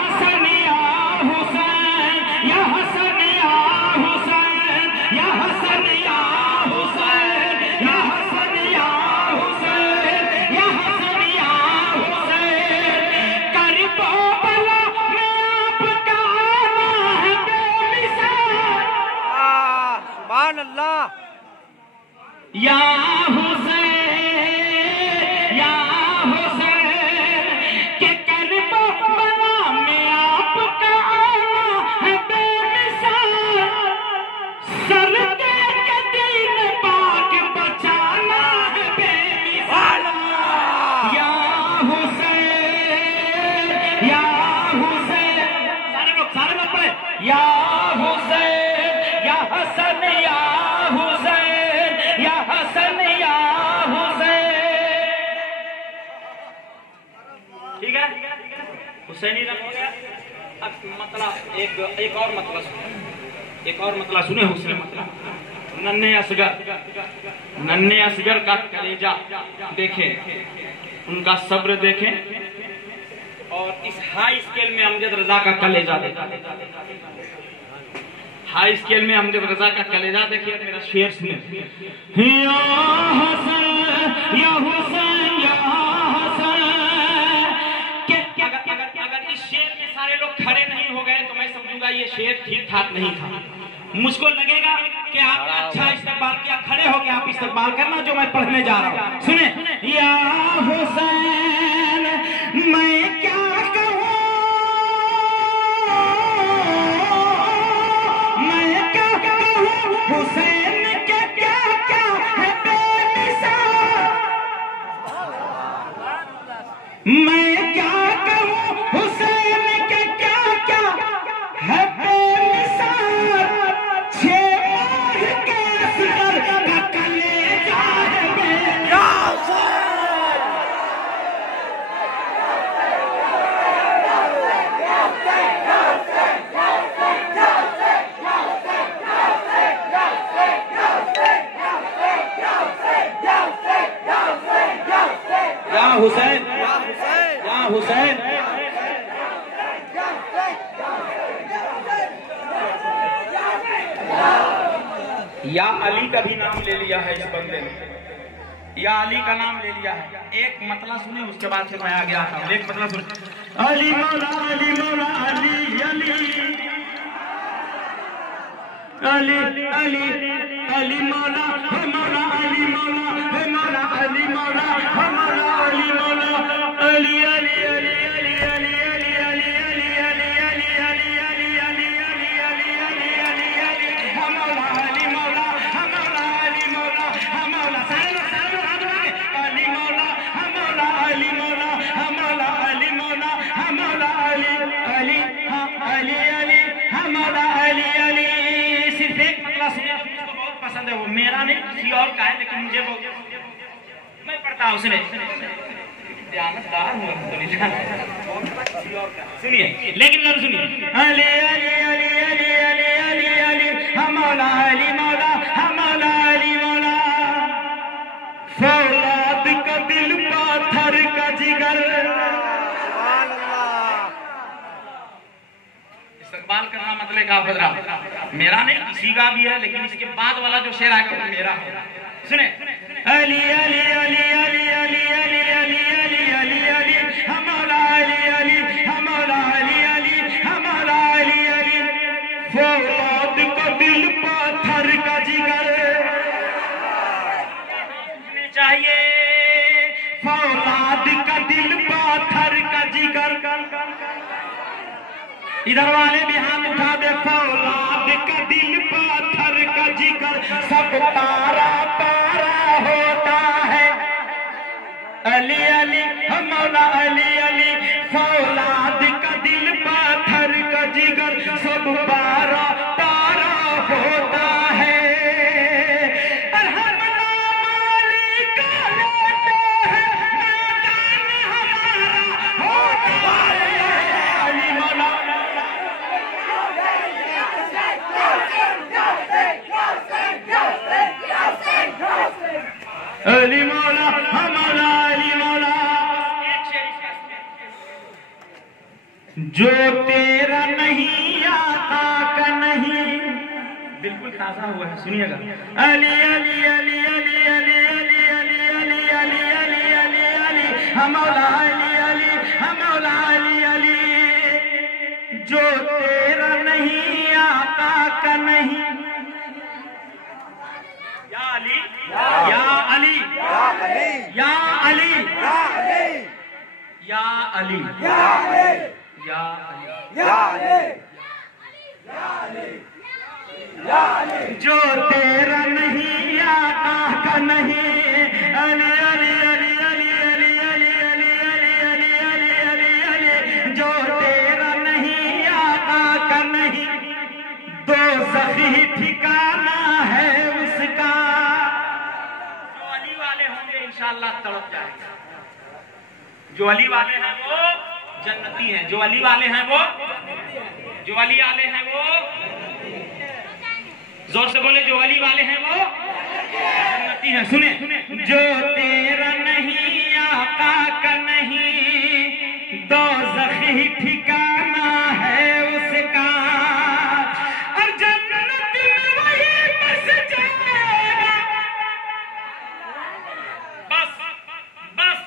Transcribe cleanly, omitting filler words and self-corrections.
हसन या हुसैन, या हसन या हुसैन, या हसन या हुसैन, या हसन या हुसैन, या हसन या हुसैन। करबला में आपका आना है बेमिसाल। सुभान अल्लाह। या हुसैन, या हुसैन के करबला में आपका आना है बेमिसाल। सर दे के दीन पाक बचाना है बेमिसाल। या हुसैन, या हुसैन, सारे लोग पढ़े। या हुसैन, या हसन या हुसैन, या हसन या हुसैन। ठीक है, हुसैनी रंग हो गया। अब मतलब एक और मतलब सुने, एक और मतलब सुने हुसैन मतलब। नन्हे असगर का कलेजा देखें, उनका सब्र देखें, और इस हाई स्केल में अमजद रजा का कलेजा देखें। हाई स्केल में अमजद रजा का कलेजा देखिए। मेरा शेर सुने। या हसन, या हुसैन, या हसन। अगर इस शेर में सारे लोग खड़े नहीं हो गए तो मैं समझूंगा ये शेर ठीक ठाक नहीं था। मुझको लगेगा कि आपने अच्छा इस्तेमाल किया। खड़े हो के आप इस्तेमाल करना जो मैं पढ़ने जा रहा हूँ। सुने। या हुसैन मैं क्या कहूँ, मैं क्या कहूँ, हुसैन के क्या क्या है बेमिसाल। मैं क्या कहूँ, हुसैन के क्या क्या है बेमिसाल। 6 माह के असगर का कलेजा है बेमिसाल। या हुसैन, या हुसैन। या अली का भी नाम ले लिया है इस बंदे ने। या अली का नाम ले लिया है। एक मतलब सुने, उसके बाद फिर मैं आगे आता हूँ। एक मतलब सुने। अली मौला, अली मौला, अली अली अली अली अली मौला, हे मौला, अली मौला, हे मौला, अली मौला, हे मौला, अली मौला, अली अली अली अली अली अली अली अली अली अली अली अली अली अली अली अली अली अली हे मौला, अली मौला, हे मौला, अली मौला, हे मौला। सारे लोग हाथ उठाएं। अली मौला, हे मौला, अली मौला, हे मौला, अली मौला, हे मौला, अली अली, हाँ अली अली, हे मौला, अली अली। सिर्फ एक मतलब सुनिए, मुझको बहुत पसंद है। वो मेरा नहीं, किसी और का है, लेकिन मुझे वो मैं पढ़ता हूँ। सुनिए, ध्यानदार हूँ सुनिए, लेकिन जरूर सुनिए। अली अली अली अली अली अली अली हम मौला, अली मौला, हम मौला, अली मौला। फौलाद का दिल पाथर का जिगर। इस्तेमाल करना मतलब का फजरा मेरा नहीं, किसी का भी है, लेकिन इसके बाद वाला जो शेर आएगा मेरा है। सुने। अली अली अली अली अली अली अली अली अली अली हम मौला, अली अली, हम मौला, अली अली, हम मौला, अली अली। फौलाद का दिल पाथर का जिगर चाहिए। फौलाद का दिल पाथर का जिगर। इधर वाले भी हाथ उठा दे। फौलाद का दिल पाथर का जिगर, सब तारा तारा होता है। अली अली हम मौला, अली अली। फौलाद का दिल पाथर का जिगर, सब तारा तारा होता है। अली मौला, हमारा अली मौला। जो तेरा नहीं आता का नहीं, बिल्कुल ताजा हुआ है, सुनिएगा। अली अली अली अली अली अली अली अली अली अली अली अली मौला अली अली मौला अली अली, जो तेरा नहीं आता का नहीं। या अली या अली या अली या अली या अली या अली या अली, जो तेरा नहीं आता का नहीं। अली अली अली अली अली अली अली अली अली अली अली अली, जो तेरा नहीं आता का नहीं। दो सही ठिकाना है उसका, जो अली वाले होंगे इंशाअल्लाह तड़प जाएगा। जो अली वाले हैं वो जन्नती हैं, जो अली वाले हैं वो, जो अली वाले हैं वो, जोर से बोले, जो अली वाले हैं वो जन्नती हैं। सुने, जो तेरा नहीं आता का नहीं, दोज़ख ही ठिकाना है उसका, और जन्नत में वही बस जाएगा। बस बस